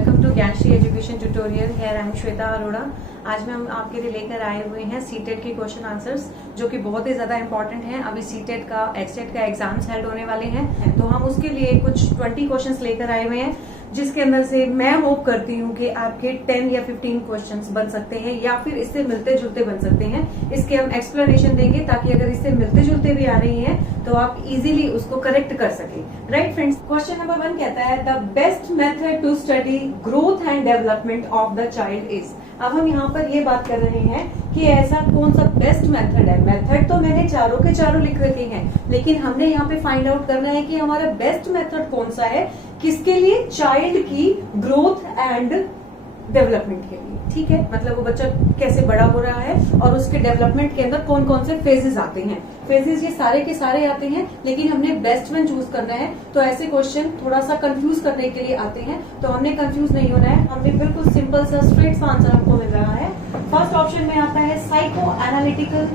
Welcome to Gyanshree education tutorial. Here I am Shweta Arora. आज में हम आपके लिए लेकर आए हुए हैं सीटेट के क्वेश्चन आंसर्स, जो कि बहुत ही ज्यादा इंपॉर्टेंट हैं। अभी सीटेट का एक्सटेट का एग्जाम्स हेल्ड होने वाले हैं, तो हम उसके लिए कुछ 20 क्वेश्चंस लेकर आए हुए हैं, जिसके अंदर से मैं होप करती हूँ कि आपके 10 या 15 क्वेश्चंस बन सकते हैं या फिर इससे मिलते जुलते बन सकते हैं। इसके हम एक्सप्लेनेशन देंगे ताकि अगर इससे मिलते जुलते भी आ रही हैं तो आप इजीली उसको करेक्ट कर सके। राइट फ्रेंड्स, क्वेश्चन नंबर 1 कहता है the best method to study growth and development of the child is. अब हम यहाँ पर ये बात कर रहे हैं कि ऐसा कौन सा बेस्ट मेथड है। मेथड तो मैंने चारों के चारों लिख रखे हैं, लेकिन हमने यहाँ पे फाइंड आउट करना है कि हमारा बेस्ट मेथड कौन सा है, किसके लिए, चाइल्ड की ग्रोथ एंड डेवलपमेंट के लिए। ठीक है, मतलब वो बच्चा कैसे बड़ा हो रहा है और उसके डेवलपमेंट के अंदर कौन कौन से फेजेस आते हैं। फेजेस ये सारे के सारे आते हैं, लेकिन हमने बेस्ट वन चूज करना है। तो ऐसे क्वेश्चन थोड़ा सा कंफ्यूज करने के लिए आते हैं, तो हमने कंफ्यूज नहीं होना है। हमने बिल्कुल सिंपल सा स्ट्रेट सा आंसर हमको मिल रहा है। फर्स्ट ऑप्शन में आता है psycho analytical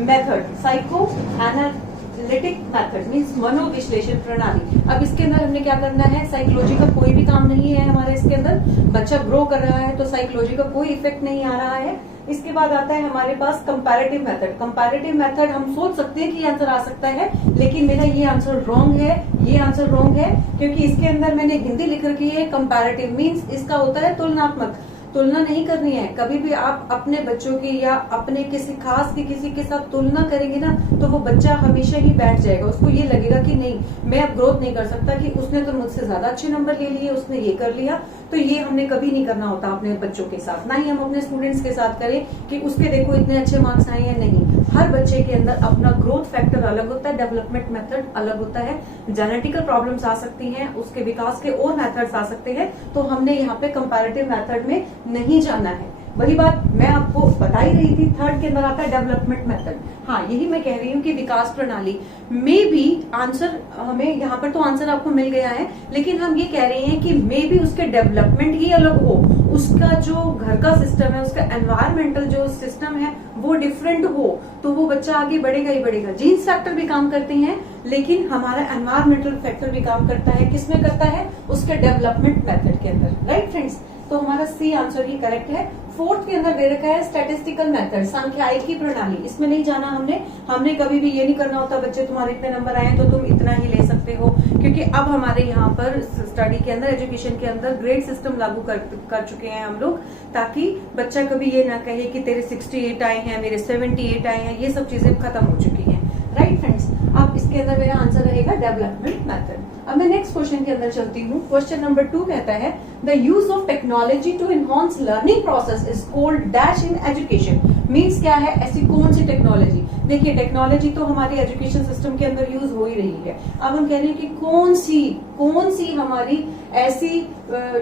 method. Psycho analytic method means मनोविश्लेषण प्रणाली। अब इसके अंदर हमने क्या करना है, साइकोलॉजी का कोई भी काम नहीं है हमारे इसके अंदर। बच्चा ग्रो कर रहा है तो साइकोलॉजी का कोई इफेक्ट नहीं आ रहा है। इसके बाद आता है हमारे पास कंपैरेटिव मेथड। कंपैरेटिव मेथड हम सोच सकते हैं कि आंसर आ सकता है, लेकिन मेरा ये आंसर रॉन्ग है। ये आंसर रॉन्ग है क्योंकि इसके अंदर मैंने हिंदी लिख रखी है। कंपैरेटिव मीन्स इसका होता है तुलनात्मक। तुलना नहीं करनी है। कभी भी आप अपने बच्चों की या अपने किसी खास की किसी के साथ तुलना करेंगे ना, तो वो बच्चा हमेशा ही बैठ जाएगा। उसको ये लगेगा कि नहीं, मैं अब ग्रोथ नहीं कर सकता, कि उसने तो मुझसे ज्यादा अच्छे नंबर ले लिए, उसने ये कर लिया। तो ये हमने कभी नहीं करना होता अपने बच्चों के साथ, ना ही हम अपने स्टूडेंट्स के साथ करें कि उसके देखो इतने अच्छे मार्क्स आए हैं। नहीं, हर बच्चे के अंदर अपना ग्रोथ फैक्टर अलग होता है, डेवलपमेंट मेथड अलग होता है। जेनेटिकल प्रॉब्लम्स आ सकती हैं, उसके विकास के और मेथड्स आ सकते हैं। तो हमने यहाँ पे कंपैरेटिव मेथड में नहीं जाना है। वही बात मैं आपको बता ही रही थी। थर्ड के अंदर आता है डेवलपमेंट मेथड। हाँ, यही मैं कह रही हूँ कि विकास प्रणाली में भी आंसर हमें यहाँ पर तो आंसर आपको मिल गया है, लेकिन हम ये कह रहे हैं कि मे भी उसके डेवलपमेंट ही अलग हो, उसका जो घर का सिस्टम है, उसका एनवायरमेंटल जो सिस्टम है वो डिफरेंट हो, तो वो बच्चा आगे बढ़ेगा ही बढ़ेगा। जीन्स फैक्टर भी काम करते हैं, लेकिन हमारा एनवायरमेंटल फैक्टर भी काम करता है। किसमें करता है? उसके डेवलपमेंट मेथड के अंदर। राइट फ्रेंड्स, तो हमारा सी आंसर ही करेक्ट है। फोर्थ के अंदर दे रखा है स्टैटिस्टिकल मेथड, सांख्यिकी प्रणाली। इसमें नहीं जाना हमने कभी भी ये नहीं करना होता बच्चे तुम्हारे इतने नंबर आए तो तुम इतना ही ले सकते हो, क्योंकि अब हमारे यहाँ पर स्टडी के अंदर, एजुकेशन के अंदर ग्रेड सिस्टम लागू कर चुके हैं हम लोग, ताकि बच्चा कभी ये ना कहे कि तेरे 68 आए हैं, मेरे 78 आए हैं। ये सब चीजें खत्म हो चुकी हैं। राइट फ्रेंड्स, अब इसके अंदर मेरा आंसर रहेगा डेवलपमेंट मेथड। अब मैं नेक्स्ट क्वेश्चन के अंदर चलती हूँ। क्वेश्चन नंबर 2 कहता है the use of technology to enhance learning process is called dash in education. Means क्या है, ऐसी कौन सी टेक्नोलॉजी? देखिए, टेक्नोलॉजी तो हमारी एजुकेशन सिस्टम के अंदर यूज हो ही रही है। अब हम कह रहे हैं कि कौन सी हमारी ऐसी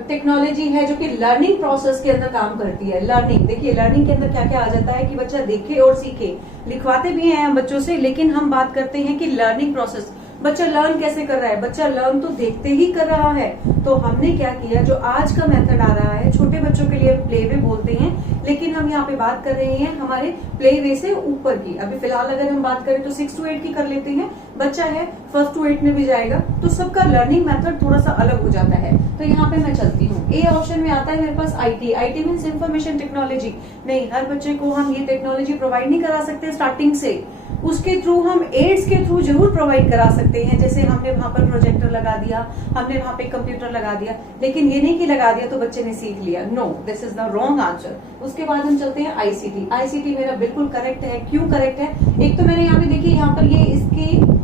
टेक्नोलॉजी है जो कि लर्निंग प्रोसेस के अंदर काम करती है। लर्निंग, देखिए लर्निंग के अंदर क्या क्या आ जाता है कि बच्चा देखे और सीखे। लिखवाते भी हैं हम बच्चों से, लेकिन हम बात करते हैं कि लर्निंग प्रोसेस, बच्चा लर्न कैसे कर रहा है। बच्चा लर्न तो देखते ही कर रहा है। तो हमने क्या किया, जो आज का मेथड आ रहा है, छोटे बच्चों के लिए प्ले वे बोलते हैं, लेकिन हम यहाँ पे बात कर रहे हैं हमारे प्ले वे से ऊपर की। अभी फिलहाल अगर हम बात करें तो 6 to 8 की कर लेते हैं। बच्चा है 1st to 8 में भी जाएगा, तो सबका लर्निंग मेथड थोड़ा सा अलग हो जाता है। तो यहाँ पे मैं चलती हूँ। ए ऑप्शन में आता है मेरे पास IT। IT means information technology. नहीं, हर बच्चे को हम ये टेक्नोलॉजी प्रोवाइड नहीं करा सकते स्टार्टिंग से। उसके थ्रू हम एड्स के थ्रू जरूर प्रोवाइड करा सकते हैं। जैसे हमने वहां पर प्रोजेक्टर लगा दिया, हमने वहां पे कंप्यूटर लगा दिया, लेकिन ये नहीं कि लगा दिया तो बच्चे ने सीख लिया। No, this is the wrong answer. उसके बाद हम चलते हैं ICT। ICT मेरा बिल्कुल करेक्ट है। क्यों करेक्ट है? एक तो मैंने यहाँ पे देखिए, यहाँ पर ये इसकी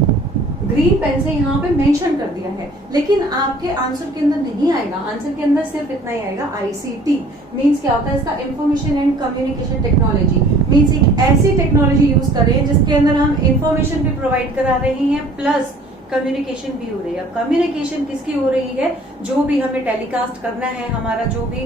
ग्रीन पेन से यहाँ पे मेंशन कर दिया है, लेकिन आपके आंसर के अंदर नहीं आएगा। आंसर के अंदर सिर्फ इतना ही आएगा। ICT मीन्स क्या होता है इसका? Information and communication technology. Means एक ऐसी टेक्नोलॉजी यूज करें जिसके अंदर हम इंफॉर्मेशन भी प्रोवाइड करा रहे हैं, प्लस कम्युनिकेशन भी हो रही है। अब कम्युनिकेशन किसकी हो रही है? जो भी हमें टेलीकास्ट करना है, हमारा जो भी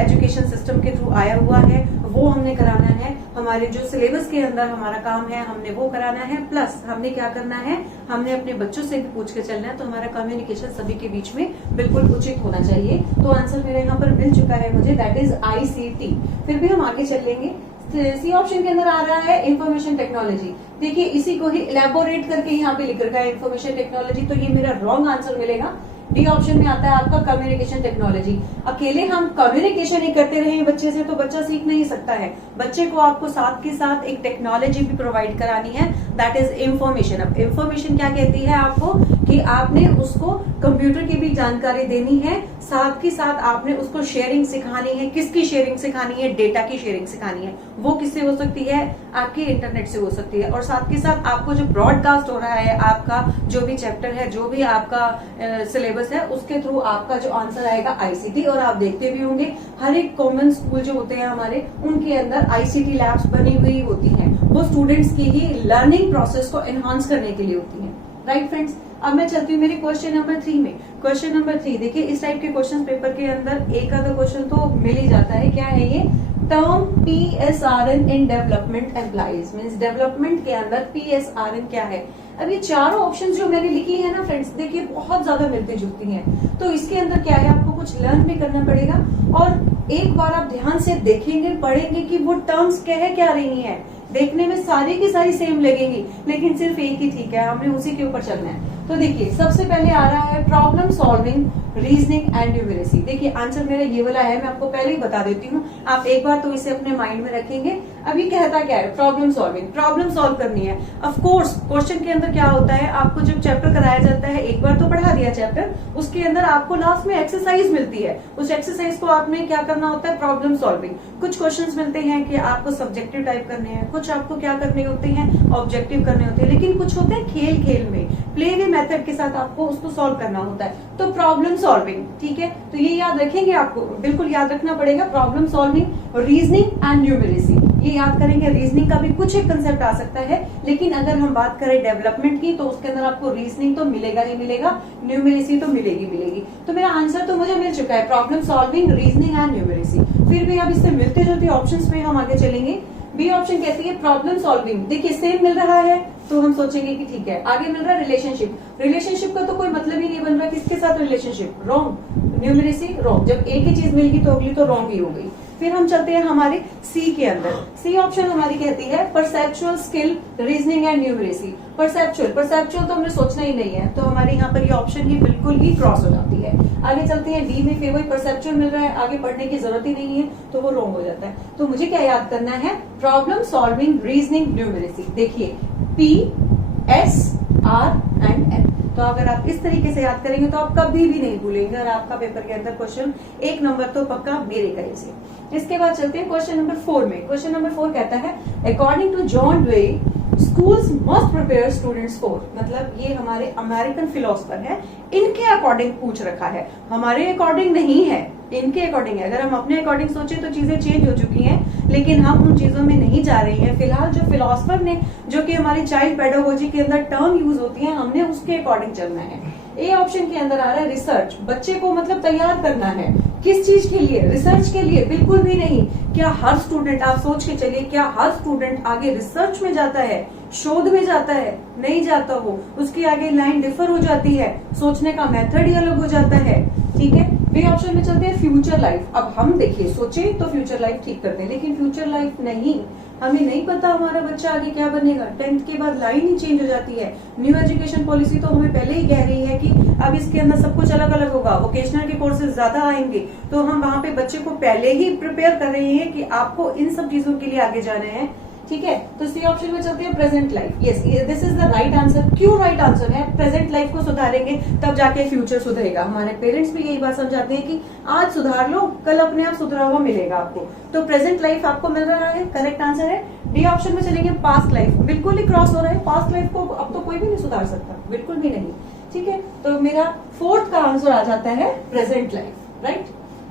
एजुकेशन सिस्टम के थ्रू आया हुआ है वो हमने कराना है। हमारे जो सिलेबस के अंदर हमारा काम है हमने वो कराना है, प्लस हमने क्या करना है, हमने अपने बच्चों से भी पूछ के चलना है। तो हमारा कम्युनिकेशन सभी के बीच में बिल्कुल उचित होना चाहिए। तो आंसर मेरे यहाँ पर मिल चुका है मुझे, दैट इज ICT। फिर भी हम आगे चल लेंगे। सी ऑप्शन के अंदर आ रहा है इंफॉर्मेशन टेक्नोलॉजी। देखिए, इसी को ही इलेबोरेट करके यहाँ पे लिख रखा है इंफॉर्मेशन टेक्नोलॉजी, तो ये मेरा रॉन्ग आंसर मिलेगा। डी ऑप्शन में आता है आपका कम्युनिकेशन टेक्नोलॉजी। अकेले हम कम्युनिकेशन ही करते रहे बच्चे से तो बच्चा सीख नहीं सकता है, बच्चे को आपको साथ के साथ एक टेक्नोलॉजी भी प्रोवाइड करानी है, दैट इज इंफॉर्मेशन। अब इंफॉर्मेशन क्या कहती है आपको कि आपने उसको कंप्यूटर की भी जानकारी देनी है, साथ के साथ आपने उसको शेयरिंग सिखानी है। किसकी शेयरिंग सिखानी है? डेटा की शेयरिंग सिखानी है। वो किससे हो सकती है? आपके इंटरनेट से हो सकती है। और साथ के साथ आपको जो ब्रॉडकास्ट हो रहा है, आपका जो भी चैप्टर है, जो भी आपका सिलेबस है, उसके थ्रू आपका जो आंसर आएगा आईसीटी। और आप देखते भी होंगे हर एक कॉमन स्कूल जो होते हैं हमारे, उनके अंदर आईसीटी लैब्स बनी हुई होती हैं। वो स्टूडेंट्स की ही लर्निंग प्रोसेस को एनहांस करने के लिए होती है। राइट फ्रेंड्स, अब मैं चलती हूँ मेरे क्वेश्चन नंबर 3 में। क्वेश्चन नंबर 3 देखिए, इस टाइप के क्वेश्चन पेपर के अंदर एक आधा क्वेश्चन तो मिल ही जाता है। क्या है ये? Term PSRN in development employees, means development के अंदर PSRN क्या है। अब ये चारों ऑप्शंस जो मैंने लिखी है ना फ्रेंड्स, देखिए बहुत ज्यादा मिलती जुलती हैं। तो इसके अंदर क्या है, आपको कुछ लर्न भी करना पड़ेगा और एक बार आप ध्यान से देखेंगे, पढ़ेंगे कि वो टर्म्स क्या रही हैं। देखने में सारी की सारी सेम लगेंगी, लेकिन सिर्फ एक ही ठीक है, हमने उसी के ऊपर चलना है। तो देखिए, सबसे पहले आ रहा है problem solving, reasoning and numeracy. देखिए आंसर मेरा ये वाला है, मैं आपको पहले ही बता देती हूँ, आप एक बार तो इसे अपने माइंड में रखेंगे। अभी कहता क्या है? प्रॉब्लम सॉल्विंग, प्रॉब्लम सॉल्व करनी है। ऑफ कोर्स क्वेश्चन के अंदर क्या होता है, आपको जब चैप्टर कराया जाता है, एक बार तो पढ़ा दिया चैप्टर, उसके अंदर आपको लास्ट में एक्सरसाइज मिलती है। उस एक्सरसाइज को आपने क्या करना होता है? Problem solving. कुछ क्वेश्चंस मिलते हैं कि आपको सब्जेक्टिव टाइप करने हैं, कुछ आपको क्या करने होते हैं? ऑब्जेक्टिव करने होते हैं, लेकिन कुछ होते हैं खेल खेल में, प्ले वे मेथड के साथ आपको उसको सॉल्व करना होता है। तो प्रॉब्लम सॉल्विंग, ठीक है, तो ये याद रखेंगे, आपको बिल्कुल याद रखना पड़ेगा। Problem solving, reasoning and numeracy, ये याद करेंगे। रीजनिंग का भी कुछ एक कंसेप्ट आ सकता है, लेकिन अगर हम बात करें डेवलपमेंट की तो उसके अंदर आपको रीजनिंग तो मिलेगा ही मिलेगा, न्यूमेरेसी तो मिलेगी। तो मेरा आंसर तो मुझे मिल चुका है, problem solving, reasoning and numeracy. फिर भी अब इससे मिलते जुलते ऑप्शंस में हम आगे चलेंगे। बी ऑप्शन कहती है प्रॉब्लम सॉल्विंग। देखिए सेम मिल रहा है तो हम सोचेंगे कि ठीक है। आगे मिल रहा है रिलेशनशिप, रिलेशनशिप का तो कोई मतलब ही नहीं बन रहा, किसके साथ रिलेशनशिप? रॉन्ग। न्यूमेरेसी रॉन्ग, जब एक ही चीज मिल गई तो अगली तो रॉन्ग ही हो गई। फिर हम चलते हैं हमारे सी के अंदर। सी ऑप्शन हमारी कहती है perceptual skill, reasoning and numeracy. Perceptual तो हमने सोचना ही नहीं है, तो हमारे यहाँ पर ये ऑप्शन ही बिल्कुल ही क्रॉस हो जाती है। आगे चलते हैं डी में, फिर वही परसेप्चुअल मिल रहा है, आगे पढ़ने की जरूरत ही नहीं है, तो वो रॉन्ग हो जाता है। तो मुझे क्या याद करना है? Problem solving, reasoning, numeracy. देखिए PSR एंड N। तो अगर आप इस तरीके से याद करेंगे तो आप कभी भी नहीं भूलेंगे, और आपका पेपर के अंदर क्वेश्चन 1 नंबर तो पक्का मेरे कहे से। इसके बाद चलते हैं क्वेश्चन नंबर 4 में। क्वेश्चन नंबर 4 कहता है according to John Dewey schools must prepare students for, मतलब ये हमारे अमेरिकन फिलोसफर है, इनके अकॉर्डिंग पूछ रखा है, हमारे अकॉर्डिंग नहीं है, इनके अकॉर्डिंग है। अगर हम अपने अकॉर्डिंग सोचे तो चीजें चेंज हो चुकी हैं, लेकिन हम उन चीजों में नहीं जा रहे हैं। फिलहाल जो फिलोसफर ने, जो कि हमारी चाइल्ड पेडागोजी के अंदर टर्म यूज होती है, हमने उसके अकॉर्डिंग चलना है। ए ऑप्शन के अंदर आ रहा है रिसर्च, बच्चे को मतलब तैयार करना है। किस चीज के लिए? रिसर्च के लिए? बिल्कुल भी नहीं। क्या हर स्टूडेंट, आप सोच के चलिए, क्या हर स्टूडेंट आगे रिसर्च में जाता है, शोध में जाता है? नहीं जाता हो, उसकी आगे लाइन डिफर हो जाती है, सोचने का मेथड ही अलग हो जाता है। ठीक है, बी ऑप्शन में चलते हैं फ्यूचर लाइफ। अब हम देखिए, सोचे तो फ्यूचर लाइफ ठीक करते हैं, लेकिन फ्यूचर लाइफ नहीं, हमें नहीं पता हमारा बच्चा आगे क्या बनेगा। 10th के बाद लाइन ही चेंज हो जाती है। न्यू एजुकेशन पॉलिसी तो हमें पहले ही कह रही है कि अब इसके अंदर सब कुछ अलग अलग होगा, वोकेशनल के कोर्सेज ज्यादा आएंगे, तो हम वहां पे बच्चे को पहले ही प्रिपेयर कर रहे हैं कि आपको इन सब चीजों के लिए आगे जाना है। ठीक है, तो सी ऑप्शन में चलते हैं present life. Yes, this is the right answer. क्यों राइट आंसर है? प्रेजेंट लाइफ को सुधारेंगे तब जाके फ्यूचर सुधरेगा। हमारे पेरेंट्स भी यही बात समझाते हैं कि आज सुधार लो, कल अपने आप सुधरा हुआ मिलेगा आपको। तो प्रेजेंट लाइफ आपको मिल रहा है, करेक्ट आंसर है। डी ऑप्शन में चलेंगे पास्ट लाइफ, बिल्कुल ही क्रॉस हो रहा है। पास्ट लाइफ को अब तो कोई भी नहीं सुधार सकता, बिल्कुल भी नहीं। ठीक है, तो मेरा 4th का आंसर आ जाता है प्रेजेंट लाइफ। राइट,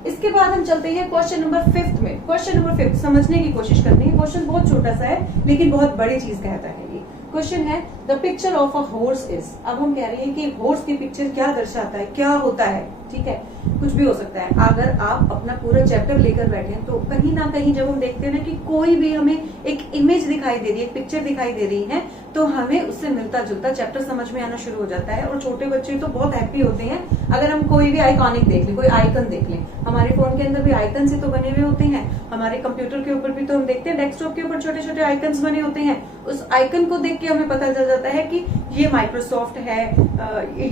इसके बाद हम चलते हैं क्वेश्चन नंबर 5 में। क्वेश्चन नंबर 5 समझने की कोशिश करनी है। क्वेश्चन बहुत छोटा सा है, लेकिन बहुत बड़ी चीज कहता है। ये क्वेश्चन है the picture of a horse is. अब हम कह रहे हैं कि हॉर्स की पिक्चर क्या दर्शाता है, क्या होता है। ठीक है, कुछ भी हो सकता है। अगर आप अपना पूरा चैप्टर लेकर बैठे हैं तो कहीं ना कहीं जब हम देखते हैं ना कि कोई भी हमें एक इमेज दिखाई दे रही है, एक पिक्चर दिखाई दे रही है, तो हमें उससे मिलता जुलता चैप्टर समझ में आना शुरू हो जाता है। और छोटे बच्चे तो बहुत हैप्पी होते हैं अगर हम कोई भी आइकॉनिक देख लें, कोई आइकन देख लें। हमारे फोन के अंदर भी आइकन से तो बने हुए होते हैं, हमारे कंप्यूटर के ऊपर भी तो हम देखते हैं, डेस्कटॉप के ऊपर छोटे छोटे आइकन्स बने होते हैं। उस आइकन को देख के हमें पता चल जाता जाता है कि ये माइक्रोसॉफ्ट है,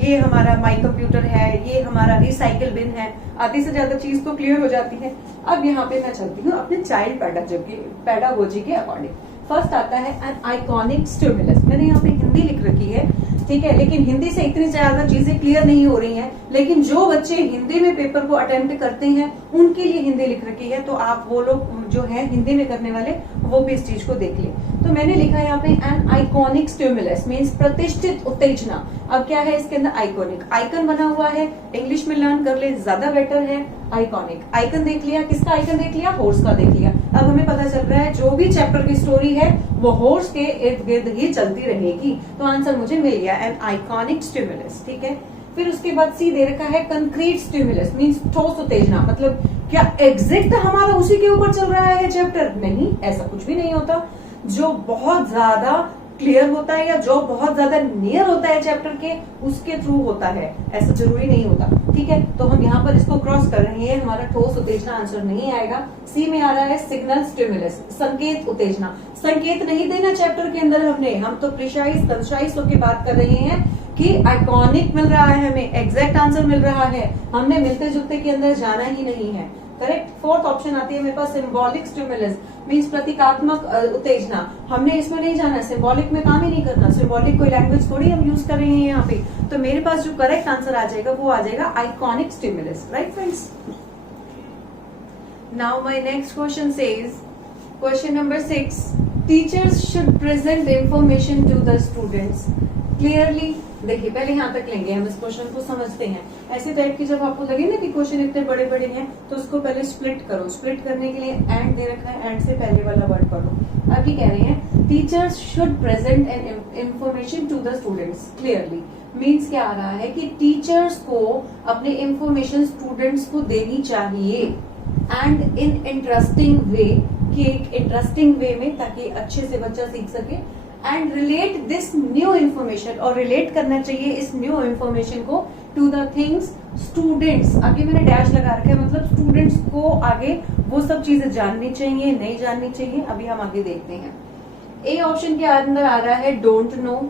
ये हमारा माई कंप्यूटर है, ये हमारा रिसाइकिल बिन है, आधी से ज्यादा चीज तो क्लियर हो जाती है। अब यहाँ पे मैं चलती हूँ अपने चाइल्ड पेडागोजी के अकॉर्डिंग। फर्स्ट आता है एन आइकॉनिक स्टिमुलस। मैंने यहाँ पे हिंदी लिख रखी है, ठीक है, लेकिन हिंदी से इतनी ज्यादा चीजें क्लियर नहीं हो रही हैं, लेकिन जो बच्चे हिंदी में पेपर को अटेम्प्ट करते हैं उनके लिए हिंदी लिख रखी है, तो आप वो लोग जो है हिंदी में करने वाले वो भी इस चीज को देख लें। तो मैंने लिखा है यहाँ पे एन आइकॉनिक स्टिमुलस मीन्स प्रतिष्ठित उत्तेजना। अब क्या है इसके अंदर, आइकॉनिक, आइकन बना हुआ है, इंग्लिश में लर्न कर ले ज्यादा बेटर है। आइकॉनिक, आइकन देख लिया, किसका आइकन देख लिया, हॉर्स का देख लिया। अब हमें पता चल रहा है जो भी चैप्टर की स्टोरी है वो हॉर्स के इर्द गिर्द ही चलती रहेगी, तो आंसर मुझे मिल गया एन आइकॉनिक स्टिमुलस, ठीक है। फिर उसके बाद सी दे रखा है कंक्रीट स्टिमुलस मीन्स ठोस उत्तेजना। मतलब क्या एग्जैक्ट हमारा उसी के ऊपर चल रहा है चैप्टर? नहीं, ऐसा कुछ भी नहीं होता। जो बहुत ज्यादा क्लियर होता है या जो बहुत ज्यादा नियर होता है चैप्टर के, उसके थ्रू होता है, ऐसा जरूरी नहीं होता, ठीक है। तो हम यहाँ पर इसको क्रॉस कर रहे हैं, हमारा ठोस उत्तेजना आंसर नहीं आएगा। सी में आ रहा है सिग्नल स्टिमुलस, संकेत उत्तेजना। संकेत नहीं देना चैप्टर के अंदर हमने, हम तो प्रिसाइज कंसाइज होकर बात कर रहे हैं कि आइकॉनिक मिल रहा है हमें, एग्जैक्ट आंसर मिल रहा है, हमने मिलते जुलते के अंदर जाना ही नहीं है, करेक्ट। फोर्थ ऑप्शन आती है मेरे पास सिंबॉलिक स्टिमुलस मीन्स प्रतीकात्मक उत्तेजना। हमने इसमें नहीं जाना, सिंबॉलिक में काम ही नहीं करना, सिंबॉलिक कोई लैंग्वेज थोड़ी हम यूज कर रहे हैं यहाँ पे। तो मेरे पास जो करेक्ट आंसर आ जाएगा वो आ जाएगा iconic stimulus, right friends. Now my next question says, question number 6, teachers should present information to the students clearly. देखिए पहले यहाँ तक लेंगे, हम इस क्वेश्चन को समझते हैं। ऐसे टाइप की जब आपको लगे ना कि क्वेश्चन इतने बड़े बड़े हैं तो उसको पहले स्प्लिट करो। स्प्लिट करने के लिए एंड दे रखा है, एंड से पहले वाला वर्ड पढ़ो। अब ये कह रहे हैं teachers should present an information to the students clearly. Means क्या आ रहा है कि टीचर्स को अपने इंफॉर्मेशन स्टूडेंट्स को देनी चाहिए एंड इन इंटरेस्टिंग वे, कि एक इंटरेस्टिंग वे में, ताकि अच्छे से बच्चा सीख सके। And relate this new information, और रिलेट करना चाहिए इस न्यू इन्फॉर्मेशन को टू द थिंग्स स्टूडेंट्स। अभी मैंने डैश लगा रखा है, मतलब स्टूडेंट्स को आगे वो सब चीजें जाननी चाहिए, नहीं जाननी चाहिए, अभी हम आगे देखते हैं। ए ऑप्शन के अंदर आ रहा है डोंट नो,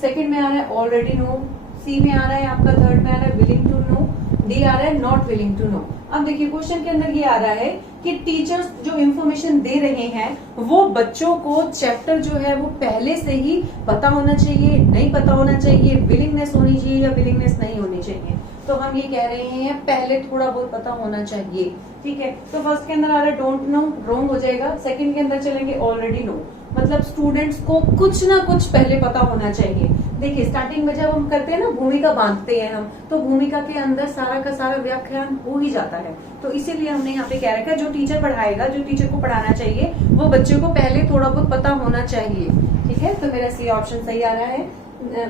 सेकंड में आ रहा है ऑलरेडी नो, सी में आ रहा है आपका, थर्ड में आ रहा है विलिंग टू नो, डी आ रहा है नॉट विलिंग टू नो। अब देखिए क्वेश्चन के अंदर ये आ रहा है कि टीचर्स जो इन्फॉर्मेशन दे रहे हैं वो बच्चों को चैप्टर जो है वो पहले से ही पता होना चाहिए, नहीं पता होना चाहिए, विलिंगनेस होनी चाहिए या विलिंगनेस नहीं होनी चाहिए। तो हम ये कह रहे हैं पहले थोड़ा बहुत पता होना चाहिए, ठीक है। तो फर्स्ट के अंदर आ रहा है डोंट नो, रॉन्ग हो जाएगा। सेकंड के अंदर चलेंगे ऑलरेडी नो, मतलब स्टूडेंट्स को कुछ ना कुछ पहले पता होना चाहिए। देखिए स्टार्टिंग में जब हम करते हैं ना, भूमिका बांधते हैं हम, तो भूमिका के अंदर सारा का सारा व्याख्यान हो ही जाता है। तो इसीलिए हमने यहाँ पे क्या रखा, जो टीचर पढ़ाएगा, जो टीचर को पढ़ाना चाहिए, वो बच्चे को पहले थोड़ा बहुत पता होना चाहिए, ठीक है। तो मेरा सी ऑप्शन सही आ रहा है,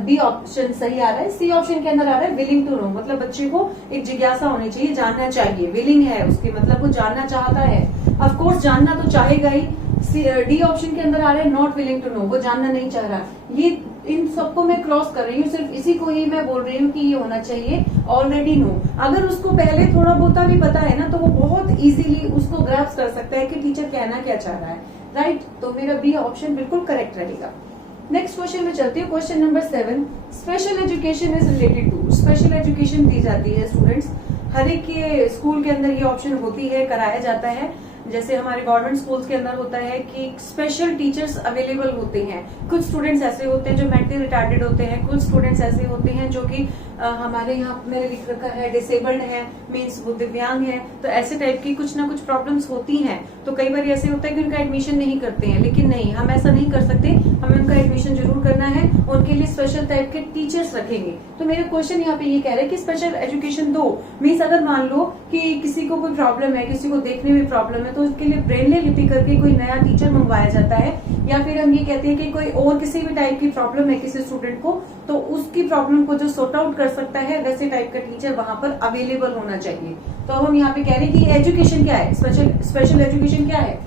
बी ऑप्शन सही आ रहा है। सी ऑप्शन के अंदर आ रहा है विलिंग टू नो, मतलब बच्चे को एक जिज्ञासा होनी चाहिए, जानना चाहिए। विलिंग है उसकी मतलब वो जानना चाहता है, ऑफ कोर्स जानना तो चाहेगा ही। डी ऑप्शन के अंदर आ रहा है नॉट विलिंग टू नो, वो जानना नहीं चाह रहा। ये इन सबको मैं क्रॉस कर रही हूँ, सिर्फ इसी को ही मैं बोल रही हूँ कि ये होना चाहिए ऑलरेडी नो। अगर उसको पहले थोड़ा बहुत भी पता है ना, तो वो बहुत इजीली उसको ग्रैप्स कर सकता है कि टीचर कहना क्या चाह रहा है, राइट। तो मेरा बी ऑप्शन बिल्कुल करेक्ट रहेगा। नेक्स्ट क्वेश्चन में चलती हूँ, question number 7, special education is related to. Special education दी जाती है स्टूडेंट्स, हर एक के स्कूल के अंदर ये ऑप्शन होती है, कराया जाता है। जैसे हमारे गवर्नमेंट स्कूल्स के अंदर होता है कि स्पेशल टीचर्स अवेलेबल होते हैं। कुछ स्टूडेंट्स ऐसे होते हैं जो मेंटली रिटार्डेड होते हैं, कुछ स्टूडेंट्स ऐसे होते हैं जो कि हमारे यहाँ मैंने लिख रखा है डिसेबल्ड है, मीन्स वो दिव्यांग है। तो ऐसे टाइप की कुछ ना कुछ प्रॉब्लम्स होती हैं। तो कई बार ऐसे होता है कि उनका एडमिशन नहीं करते हैं, लेकिन नहीं, हम ऐसा नहीं कर सकते, हमें उनका एडमिशन जरूर करना है, उनके लिए स्पेशल टाइप के टीचर्स रखेंगे। तो मेरे क्वेश्चन यहाँ पे ये कह रहे हैं कि स्पेशल एजुकेशन दो, मीन्स अगर मान लो कि किसी को कोई प्रॉब्लम है, किसी को देखने में प्रॉब्लम है, तो उसके लिए ब्रेनली लिपि करके कोई नया टीचर मंगवाया जाता है। या फिर हम ये कहते हैं कि कोई और किसी भी टाइप की प्रॉब्लम है किसी स्टूडेंट को, तो उसकी प्रॉब्लम को जो सॉर्ट आउट कर सकता है वैसे टाइप का टीचर वहां पर अवेलेबल होना चाहिए। तो हम यहाँ पे कह रहे हैं कि एजुकेशन क्या है, स्पेशल एजुकेशन क्या है,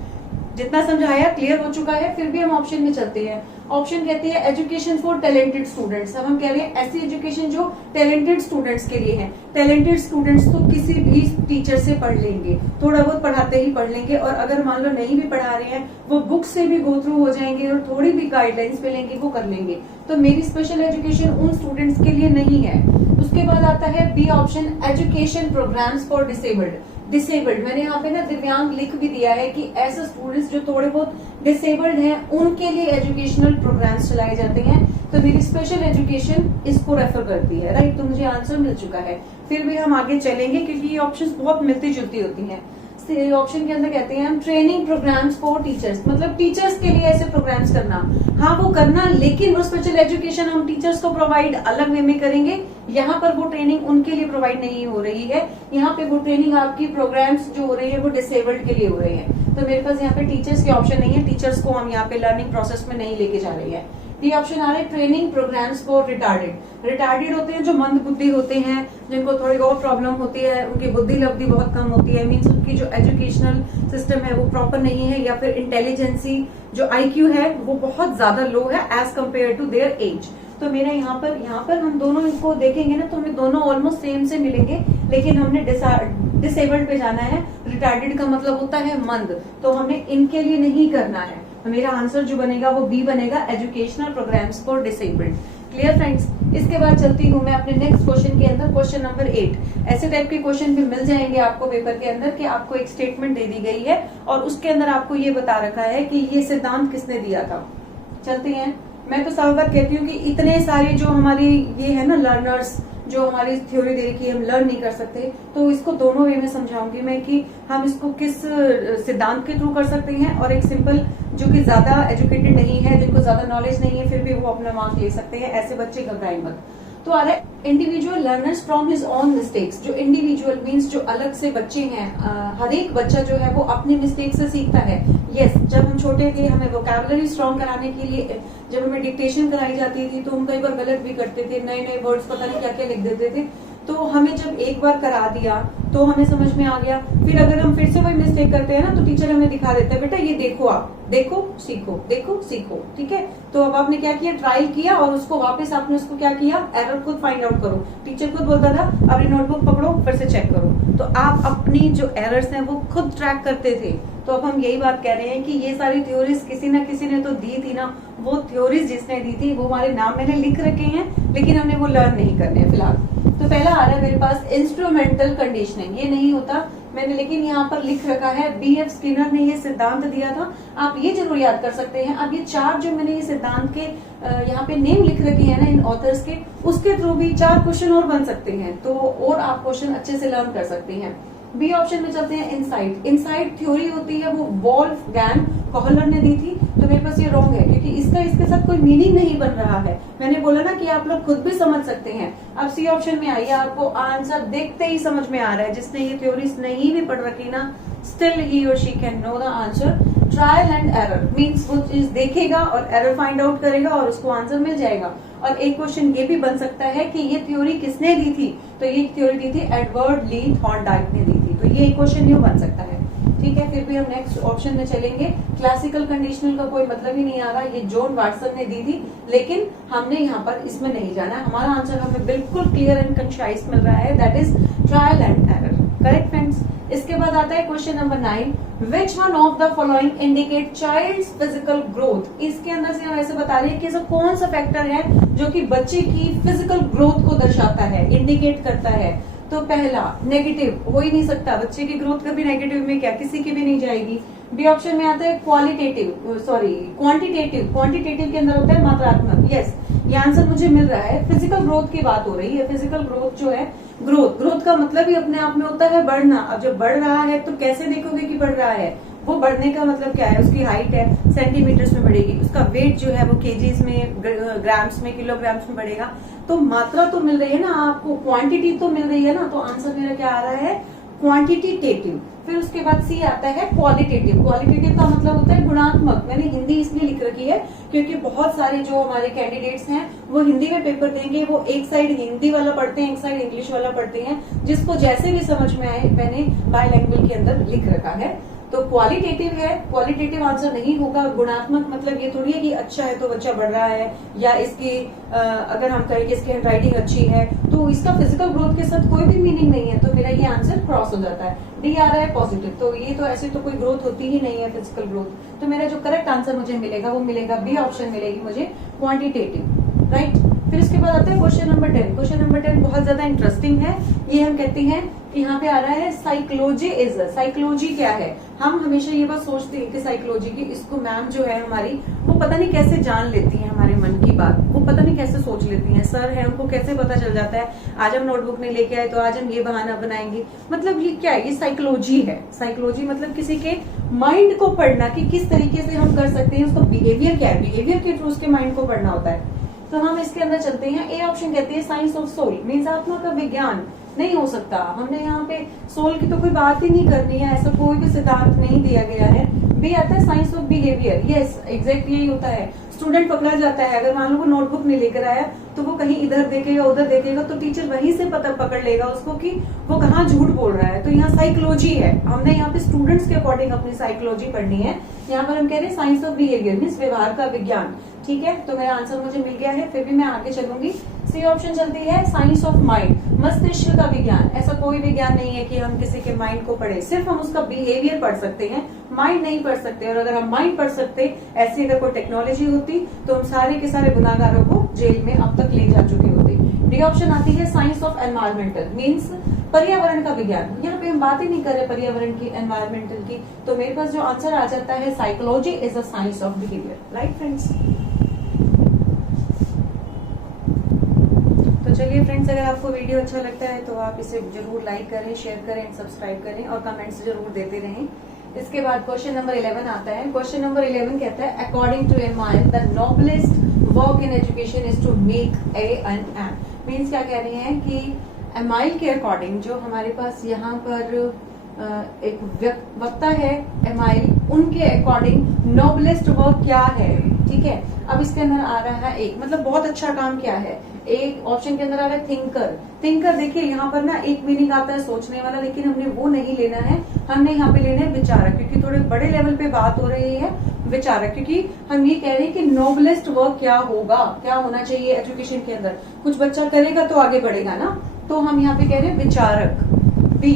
जितना समझाया क्लियर हो चुका है। फिर भी हम ऑप्शन में चलते हैं। ऑप्शन कहती है एजुकेशन फॉर टैलेंटेड स्टूडेंट्स। अब हम कह रहे हैं ऐसी एजुकेशन जो टैलेंटेड स्टूडेंट्स के लिए है। टैलेंटेड स्टूडेंट्स तो किसी भी टीचर से पढ़ लेंगे, थोड़ा बहुत पढ़ाते ही पढ़ लेंगे, और अगर मान लो नहीं भी पढ़ा रहे हैं वो बुक से भी गो थ्रू हो जाएंगे और थोड़ी भी गाइडलाइंस मिलेंगी वो कर लेंगे। तो मेरी स्पेशल एजुकेशन उन स्टूडेंट्स के लिए नहीं है। उसके बाद आता है B option, education programs for disabled. Disabled मैंने यहाँ पे ना दिव्यांग लिख भी दिया है कि ऐसे स्टूडेंट्स जो थोड़े बहुत डिसेबल्ड हैं उनके लिए एजुकेशनल प्रोग्राम्स चलाए जाते हैं। तो मेरी स्पेशल एजुकेशन इसको रेफर करती है, राइट। तो मुझे आंसर मिल चुका है। फिर भी हम आगे चलेंगे क्योंकि ये ऑप्शंस बहुत मिलती जुलती होती हैं। ऑप्शन के अंदर कहते हैं हम ट्रेनिंग प्रोग्राम्स फॉर टीचर्स, मतलब टीचर्स के लिए ऐसे प्रोग्राम्स करना। हाँ वो करना, लेकिन वो स्पेशल एजुकेशन हम टीचर्स को प्रोवाइड अलग वे में करेंगे। यहाँ पर वो ट्रेनिंग उनके लिए प्रोवाइड नहीं हो रही है। यहाँ पे वो ट्रेनिंग आपकी प्रोग्राम्स जो हो रहे हैं वो डिसेबल्ड के लिए हो रहे हैं। तो मेरे पास यहाँ पे टीचर्स के ऑप्शन नहीं है। टीचर्स को हम यहाँ पे लर्निंग प्रोसेस में नहीं लेके जा रहे हैं। ये ऑप्शन आ रहा है training programs for retarded. Retarded होते हैं जो मंद बुद्धि होते हैं, जिनको थोड़ी और प्रॉब्लम होती है, उनकी बुद्धि लब्धि बहुत कम होती है, मीन्स उनकी जो एजुकेशनल सिस्टम है वो प्रॉपर नहीं है, या फिर इंटेलिजेंसी जो आईक्यू है वो बहुत ज्यादा लो है as compare to their age. तो मेरा यहाँ पर हम दोनों इनको देखेंगे ना तो हमें दोनों ऑलमोस्ट सेम से मिलेंगे, लेकिन हमने डिसेबल्ड पे जाना है। रिटार्डेड का मतलब होता है मंद, तो हमें इनके लिए नहीं करना है। तो मेरा आंसर जो बनेगा वो बी बनेगा, educational programs for disabled. Clear friends. इसके बाद चलती हूँ मैं अपने नेक्स्ट क्वेश्चन के अंदर, क्वेश्चन नंबर 8। ऐसे टाइप के क्वेश्चन भी मिल जाएंगे आपको पेपर के अंदर कि आपको एक स्टेटमेंट दे दी गई है और उसके अंदर आपको ये बता रखा है कि ये सिद्धांत किसने दिया था। चलते हैं। मैं तो सब बार कहती हूँ कि इतने सारे जो हमारे ये है ना लर्नर्स, जो हमारी थ्योरी दे रखी है हम लर्न नहीं कर सकते, तो इसको दोनों वे में समझाऊंगी मैं कि हम इसको किस सिद्धांत के थ्रू कर सकते हैं, और एक सिंपल जो कि ज्यादा एजुकेटेड नहीं है, जिनको ज्यादा नॉलेज नहीं है, फिर भी वो अपना मार्क्स ले सकते हैं। ऐसे बच्चे घबराएं मत। तो आ रहा है individual learners from his own mistakes. जो इंडिविजुअल मीन्स जो अलग से बच्चे हैं, हर एक बच्चा जो है वो अपनी मिस्टेक से सीखता है। यस, जब हम छोटे थे हमें वोकैबुलरी स्ट्रॉन्ग कराने के लिए जब हमें डिक्टेशन कराई जाती थी तो हम कई बार गलत भी करते थे, नए नए वर्ड्स पता नहीं क्या क्या लिख देते थे। तो हमें जब एक बार करा दिया तो हमें समझ में आ गया। फिर अगर हम फिर से वही मिस्टेक करते हैं ना तो टीचर हमें दिखा देता है, बेटा ये देखो, आप देखो सीखो, देखो सीखो। ठीक है, तो अब आपने क्या किया, ट्रायल किया और उसको वापस आपने उसको क्या किया, एरर खुद फाइंड आउट करो। टीचर खुद बोलता था अपनी नोटबुक पकड़ो फिर से चेक करो, तो आप अपनी जो एरर्स हैं वो खुद ट्रैक करते थे। तो अब हम यही बात कह रहे हैं कि ये सारी थ्योरीज किसी ना किसी ने तो दी थी ना, वो थ्योरीज जिसने दी थी वो हमारे नाम मैंने लिख रखे हैं, लेकिन हमने वो लर्न नहीं करने फिलहाल। तो पहला आ रहा है मेरे पास इंस्ट्रूमेंटल कंडीशनिंग। ये नहीं होता मैंने, लेकिन यहाँ पर लिख रखा है B.F. स्किनर ने ये सिद्धांत दिया था। आप ये जरूर याद कर सकते हैं। अब ये 4 जो मैंने ये सिद्धांत के यहाँ पे नेम लिख रखे हैं ना इन ऑथर्स के, उसके थ्रू भी 4 क्वेश्चन और बन सकते हैं, तो और आप क्वेश्चन अच्छे से लर्न कर सकते हैं। बी ऑप्शन में चलते हैं इनसाइट। इनसाइट थ्योरी होती है वो वोल्फगैंग कोहलर ने दी थी, तो मेरे पास ये रॉन्ग है क्योंकि इसका इसके साथ कोई मीनिंग नहीं बन रहा है। मैंने बोला ना कि आप लोग खुद भी समझ सकते हैं। अब सी ऑप्शन में आइए, आपको आंसर देखते ही समझ में आ रहा है। जिसने ये थ्योरीज नहीं भी पढ़ रखी ना, स्टिल ही और she can know the answer. Trial and error means वो चीज देखेगा और एरर फाइंड आउट करेगा और उसको आंसर मिल जाएगा। और एक क्वेश्चन ये भी बन सकता है कि ये थ्योरी किसने दी थी, तो ये थ्योरी दी थी एडवर्ड ली थॉर्नडाइक ने दी थी, तो ये एक क्वेश्चन न्यू बन सकता है। ठीक है, फिर भी हम नेक्स्ट ऑप्शन में चलेंगे। क्लासिकल कंडीशनल का कोई मतलब ही नहीं आ रहा, ये जॉन वाटसन ने दी थी, लेकिन हमने यहाँ पर इसमें नहीं जाना है। हमारा आंसर हमें बिल्कुल क्लियर एंड कंसाइज मिल रहा है, that is trial and error. Correct friends. इसके बाद आता है question number 9, which one of the following indicate child's physical growth. इसके अंदर से हम ऐसे बता रहे हैं कि ऐसा कौन सा फैक्टर है जो कि बच्चे की फिजिकल ग्रोथ को दर्शाता है, इंडिकेट करता है। तो पहला नेगेटिव हो ही नहीं सकता, बच्चे की ग्रोथ कभी नेगेटिव में क्या किसी की भी नहीं जाएगी। बी ऑप्शन में आता है क्वांटिटेटिव। क्वांटिटेटिव के अंदर होता है मात्रात्मक। यस, ये आंसर मुझे मिल रहा है। फिजिकल ग्रोथ की बात हो रही है। फिजिकल ग्रोथ जो है, ग्रोथ का मतलब ही अपने आप में होता है बढ़ना। अब जब बढ़ रहा है तो कैसे देखोगे कि बढ़ रहा है, वो बढ़ने का मतलब क्या है, उसकी हाइट है सेंटीमीटर्स में बढ़ेगी, उसका वेट जो है वो केजीज में, ग्राम्स में, किलोग्राम्स में बढ़ेगा। तो मात्रा तो मिल रही है ना आपको, क्वांटिटी तो मिल रही है ना, तो आंसर मेरा क्या आ रहा है, क्वांटिटेटिव। फिर उसके बाद सी आता है क्वालिटेटिव। क्वालिटेटिव का मतलब होता है गुणात्मक। मैंने हिंदी इसलिए लिख रखी है क्योंकि बहुत सारे जो हमारे कैंडिडेट्स हैं वो हिंदी में पेपर देंगे, वो एक साइड हिंदी वाला पढ़ते हैं, एक साइड इंग्लिश वाला पढ़ते हैं, जिसको जैसे भी समझ में आए मैंने बायलैंग्वेज के अंदर लिख रखा है। तो क्वालिटेटिव है, क्वालिटेटिव आंसर नहीं होगा। गुणात्मक मतलब ये थोड़ी है कि अच्छा है तो बच्चा बढ़ रहा है, या इसकी अगर हम कहें कि इसकी हैंडराइटिंग अच्छी है तो इसका फिजिकल ग्रोथ के साथ कोई भी मीनिंग नहीं है, तो मेरा ये आंसर क्रॉस हो जाता है। डी आ रहा है पॉजिटिव, तो ये तो ऐसे तो कोई ग्रोथ होती ही नहीं है फिजिकल ग्रोथ, तो मेरा जो करेक्ट आंसर मुझे मिलेगा वो मिलेगा बी ऑप्शन मिलेगी मुझे, क्वांटिटेटिव, राइट। फिर इसके बाद आता है क्वेश्चन नंबर 10। क्वेश्चन नंबर 10 बहुत ज्यादा इंटरेस्टिंग है। ये हम कहते हैं कि यहाँ पे आ रहा है साइकोलॉजी इज, साइकोलॉजी क्या है। हम हमेशा ये बात सोचते हैं कि साइकोलॉजी की, इसको मैम जो है हमारी वो पता नहीं कैसे जान लेती है हमारे मन की बात, वो पता नहीं कैसे सोच लेती हैं। सर है उनको कैसे पता चल जाता है, आज हम नोटबुक नहीं लेके आए तो आज हम ये बहाना बनाएंगे। मतलब ये क्या है, ये साइकोलॉजी है। साइकोलॉजी मतलब किसी के माइंड को पढ़ना कि किस तरीके से हम कर सकते हैं, उसका बिहेवियर क्या है, बिहेवियर के थ्रू उसके माइंड को पढ़ना होता है। तो हम इसके अंदर चलते हैं। ए ऑप्शन कहते हैं साइंस ऑफ सोल, मीन्स आत्मा का विज्ञान। नहीं हो सकता, हमने यहाँ पे सोल की तो कोई बात ही नहीं करनी है, ऐसा कोई भी सिद्धांत नहीं दिया गया है। बी आता है science of behaviour, yes exact यही होता है। स्टूडेंट पकड़ा जाता है, अगर मान लो वो नोटबुक नहीं लेकर आया तो वो कहीं इधर देखेगा उधर देखेगा तो टीचर वहीं से पता पकड़ लेगा उसको कि वो कहाँ झूठ बोल रहा है। तो यहाँ साइकोलॉजी है, हमने यहाँ पे स्टूडेंट्स के अकॉर्डिंग अपनी साइकोलॉजी पढ़नी है। यहाँ पर हम कह रहे हैं साइंस ऑफ बिहेवियर मीन्स व्यवहार का विज्ञान, ठीक है। तो मेरा आंसर मुझे मिल गया है, फिर भी मैं आगे चलूंगी। सी ऑप्शन चलती है साइंस ऑफ माइंड, मस्तिष्क का विज्ञान। ऐसा कोई विज्ञान नहीं है कि हम किसी के माइंड को पढ़े, सिर्फ हम उसका बिहेवियर पढ़ सकते हैं, माइंड नहीं पढ़ सकते। और अगर हम माइंड पढ़ सकते, ऐसी अगर कोई टेक्नोलॉजी होती तो हम सारे के सारे गुनाहगारों को जेल में अब तक ले जा चुके होते। डी ऑप्शन आती है साइंस ऑफ एनवायरमेंटल मीन्स पर्यावरण का विज्ञान। यहाँ पे हम बात ही नहीं कर रहे पर्यावरण की, एनवायरमेंटल की, तो मेरे पास जो आंसर आ जाता है psychology is a science of behaviour, right friends. तो चलिए फ्रेंड्स, अगर आपको वीडियो अच्छा लगता है तो आप इसे जरूर लाइक करें, शेयर करें, सब्सक्राइब करें और कमेंट्स जरूर देते रहें। इसके बाद क्वेश्चन नंबर 11 आता है। क्वेश्चन नंबर 11 कहता है according to Emile the noblest work in education is to make a an M. Means क्या कह रहे हैं कि एमाइल के अकॉर्डिंग, जो हमारे पास यहाँ पर एक वक्ता है एमाइल, उनके अकॉर्डिंग नोबलेस्ट वर्क क्या है, ठीक है। अब इसके अंदर आ रहा है एक, मतलब बहुत अच्छा काम क्या है। एक ऑप्शन के अंदर आ रहा है थिंकर। थिंकर देखिए यहाँ पर ना एक मीनिंग आता है सोचने वाला, लेकिन हमने वो नहीं लेना है, हमने यहाँ पे लेना है विचारक, क्योंकि थोड़े बड़े लेवल पे बात हो रही है विचारक, क्योंकि हम ये कह रहे हैं कि नोबलेस्ट वर्क क्या होगा, क्या होना चाहिए एजुकेशन के अंदर। कुछ बच्चा करेगा तो आगे बढ़ेगा ना, तो हम यहाँ पे कह रहे हैं विचारक। B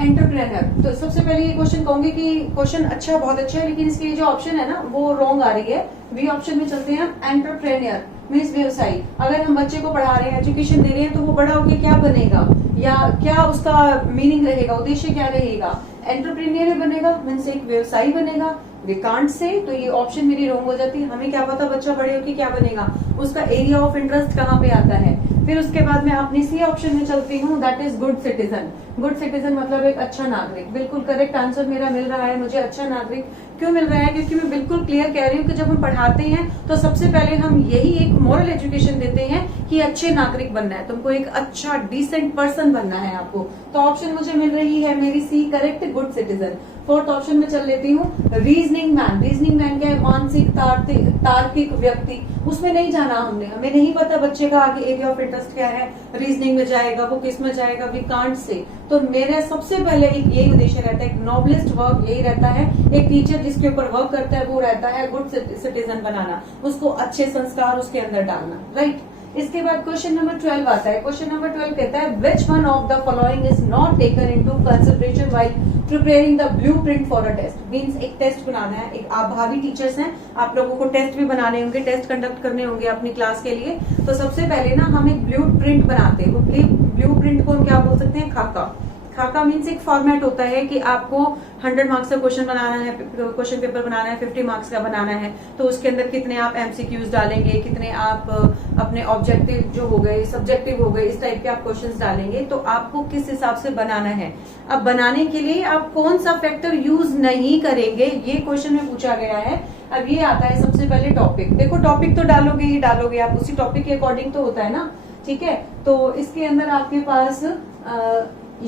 entrepreneur. तो सबसे पहले ये क्वेश्चन कहूंगी कि क्वेश्चन अच्छा, बहुत अच्छा है, लेकिन इसकी जो ऑप्शन है ना वो रॉन्ग आ रही है। बी ऑप्शन में चलते हैं हम। एंटरप्रेन्योर मीन्स व्यवसायी। अगर हम बच्चे को पढ़ा रहे हैं, एजुकेशन दे रहे हैं, तो वो बड़ा होकर क्या बनेगा या क्या उसका मीनिंग रहेगा, उद्देश्य क्या रहेगा। एंटरप्रेन्योर बनेगा मीन्स एक व्यवसायी बनेगा, विकांट से। तो ये ऑप्शन मेरी रॉन्ग हो जाती है। हमें क्या पता बच्चा बड़े होकर क्या बनेगा, उसका एरिया ऑफ इंटरेस्ट कहाँ पे आता है। फिर उसके बाद मैं अपनी सी ऑप्शन में चलती हूँ, that is good citizen. Good citizen मतलब एक अच्छा नागरिक। बिल्कुल करेक्ट आंसर मेरा मिल रहा है मुझे। अच्छा नागरिक क्यों मिल रहा है, क्योंकि मैं बिल्कुल क्लियर कह रही हूँ कि जब हम पढ़ाते हैं तो सबसे पहले हम यही एक मॉरल एजुकेशन देते हैं कि अच्छे नागरिक बनना है, तुमको एक अच्छा डिसेंट पर्सन बनना है आपको। तो ऑप्शन मुझे मिल रही है मेरी C correct, good citizen. Fourth option में चल लेती हूँ रीजनिंग मैन। रीजनिंग मैन क्या है, मानसिक तार्किक व्यक्ति। उसमें नहीं जाना हमने, हमें नहीं पता बच्चे का आगे एरिया ऑफ इंटरेस्ट क्या है, रीजनिंग में जाएगा वो, किस में जाएगा, विकांट से। तो मेरा सबसे पहले एक यही उद्देश्य रहता है, नोबलेस्ट वर्क यही रहता है। एक टीचर जिसके ऊपर वर्क करता है वो रहता है गुड सिटीजन बनाना, उसको अच्छे संस्कार उसके अंदर डालना, राइट। इसके बाद क्वेश्चन नंबर 12 आता है। क्वेश्चन नंबर 12 कहता है which one of the following is not taken into consideration while preparing the blueprint for a test. Means एक टेस्ट बनाना है, एक आप भावी टीचर्स हैं, आप लोगों को टेस्ट भी बनाने होंगे, टेस्ट कंडक्ट करने होंगे अपनी क्लास के लिए। तो सबसे पहले ना हम एक ब्लूप्रिंट बनाते हैं। वो ब्लूप्रिंट को हम क्या बोल सकते हैं, खाका। खाका मीन्स एक फॉर्मेट होता है कि आपको 100 मार्क्स का क्वेश्चन बनाना है, क्वेश्चन पेपर बनाना है, 50 मार्क्स का बनाना है। तो उसके अंदर कितने आप एमसीक्यूज डालेंगे, कितने आप अपने ऑब्जेक्टिव जो हो गए, सब्जेक्टिव हो गए, इस टाइप के आप क्वेश्चंस डालेंगे। तो आपको किस हिसाब से बनाना है। अब बनाने के लिए आप कौन सा फैक्टर यूज नहीं करेंगे, ये क्वेश्चन में पूछा गया है। अब ये आता है सबसे पहले टॉपिक। देखो टॉपिक तो डालोगे ही डालोगे आप, उसी टॉपिक के अकॉर्डिंग तो होता है ना, ठीक है। तो इसके अंदर आपके पास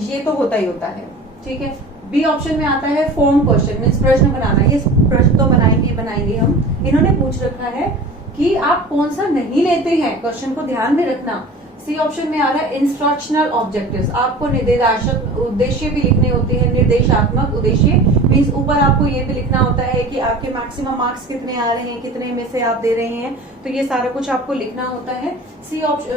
ये तो होता ही होता है, ठीक है। बी ऑप्शन में आता है फॉर्म क्वेश्चन मीन्स प्रश्न बनाना। ये प्रश्न तो बनाएंगे हम। इन्होंने पूछ रखा है कि आप कौन सा नहीं लेते हैं, क्वेश्चन को ध्यान में रखना। सी ऑप्शन में आ रहा है इंस्ट्रक्शनल ऑब्जेक्टिव्स। आपको निर्देशात्मक उद्देश्य भी लिखने होते हैं। निर्देशात्मक उद्देश्य मीन्स ऊपर आपको ये भी लिखना होता है कि आपके मैक्सिमम मार्क्स कितने आ रहे हैं, कितने में से आप दे रहे हैं, तो ये सारा कुछ आपको लिखना होता है।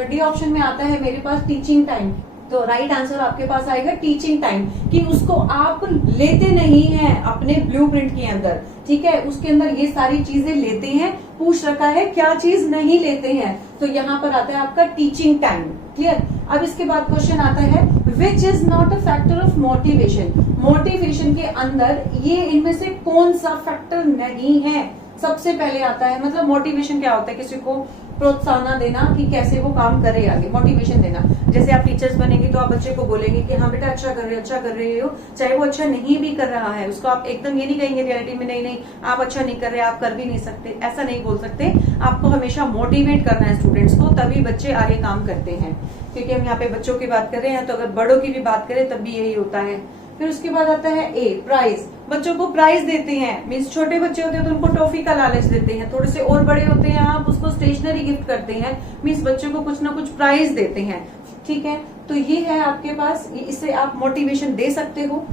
डी ऑप्शन में आता है मेरे पास टीचिंग टाइम। तो राइट आंसर आपके पास आएगा टीचिंग टाइम, कि उसको आप लेते नहीं हैं अपने ब्लूप्रिंट के अंदर, ठीक है, उसके अंदर ये सारी चीजें लेते हैं। पूछ रखा है क्या चीज नहीं लेते हैं, तो यहाँ पर आता है आपका टीचिंग टाइम। क्लियर। अब इसके बाद क्वेश्चन आता है which is not a factor of motivation. Motivation के अंदर ये इनमें से कौन सा फैक्टर नहीं है। सबसे पहले आता है, मतलब मोटिवेशन क्या होता है, किसी को प्रोत्साहन देना कि कैसे वो काम करे आगे, मोटिवेशन देना। जैसे आप टीचर्स बनेंगे तो आप बच्चे को बोलेंगे कि हाँ बेटा अच्छा कर रहे हो, चाहे वो अच्छा नहीं भी कर रहा है, उसको आप एकदम ये नहीं कहेंगे रियलिटी में नहीं आप अच्छा नहीं कर रहे, आप कर भी नहीं सकते, ऐसा नहीं बोल सकते। आपको हमेशा मोटिवेट करना है स्टूडेंट्स को, तभी बच्चे आगे काम करते हैं। क्योंकि हम यहाँ पे बच्चों की बात कर रहे हैं, तो अगर बड़ों की भी बात करें तब भी यही होता है। फिर उसके बाद आता है ए प्राइज। बच्चों को प्राइज देते हैं, मीन्स छोटे बच्चे होते हैं तो उनको टॉफी का लालच देते हैं, थोड़े से और बड़े होते हैं आप उसको स्टेशनरी गिफ्ट करते हैं, मीन्स बच्चों को कुछ ना कुछ प्राइज देते हैं। ठीक है, तो ये है आपके पास, इससे आप मोटिवेशन दे सकते हो।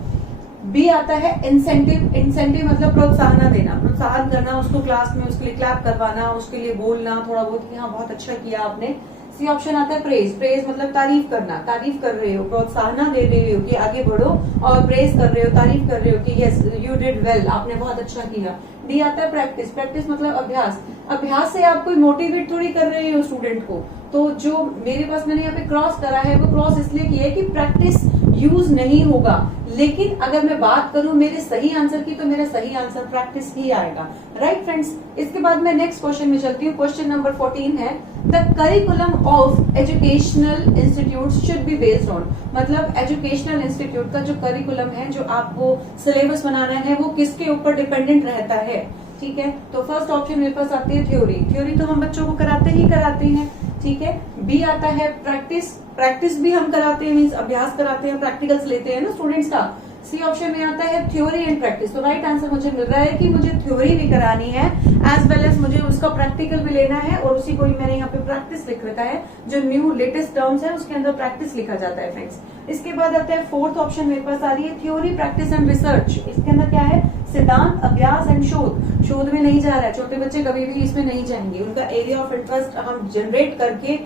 बी आता है इंसेंटिव। इंसेंटिव मतलब प्रोत्साहन देना, प्रोत्साहन करना, उसको क्लास में उसके लिए क्लैप करवाना, उसके लिए बोलना थोड़ा बहुत कि हाँ बहुत अच्छा किया आपने। सी ऑप्शन आता है प्रेज। प्रेज मतलब तारीफ करना, तारीफ कर रहे हो, प्रोत्साहन दे रहे हो कि आगे बढ़ो, और प्रेज कर रहे हो, तारीफ कर रहे हो कि यस यू डिड वेल, आपने बहुत अच्छा किया। डी आता है प्रैक्टिस। प्रैक्टिस मतलब अभ्यास। अभ्यास से आप कोई मोटिवेट थोड़ी कर रहे हो स्टूडेंट को। तो जो मेरे पास मैंने यहाँ पे क्रॉस करा है वो क्रॉस इसलिए किया है कि प्रैक्टिस यूज नहीं होगा, लेकिन अगर मैं बात करूं मेरे सही आंसर की तो मेरा सही आंसर प्रैक्टिस ही आएगा। राइट फ्रेंड्स, इसके बाद मैं नेक्स्ट क्वेश्चन में चलती हूँ। क्वेश्चन नंबर 14 है the curriculum of educational institute should be based on. मतलब एजुकेशनल इंस्टीट्यूट का जो करिकुलम है, जो आपको सिलेबस बनाना है, वो किसके ऊपर डिपेंडेंट रहता है। ठीक है, तो फर्स्ट ऑप्शन मेरे पास आती है थ्योरी। थ्योरी तो हम बच्चों को कराते हैं। ठीक है, बी आता है प्रैक्टिस। प्रैक्टिस भी हम कराते हैं, मीन्स अभ्यास कराते हैं, प्रैक्टिकल्स लेते हैं ना स्टूडेंट्स का। सी ऑप्शन में आता है थ्योरी एंड प्रैक्टिस। तो राइट आंसर मुझे मिल रहा है कि मुझे थ्योरी भी करानी है एज वेल एज मुझे उसका प्रैक्टिकल भी लेना है, और उसी को ही मैंने यहाँ पे प्रैक्टिस लिख रखा है। जो न्यू लेटेस्ट टर्म्स है उसके अंदर प्रैक्टिस लिखा जाता है फ्रेंड्स। इसके बाद आता है फोर्थ ऑप्शन मेरे पास आ रही है थ्योरी, प्रैक्टिस एंड रिसर्च। इसके अंदर क्या है, सिद्धांत, अभ्यास एंड शोध। शोध में नहीं जा रहा है, छोटे बच्चे कभी भी इसमें नहीं जाएंगे। उनका एरिया ऑफ इंटरेस्ट हम जनरेट करके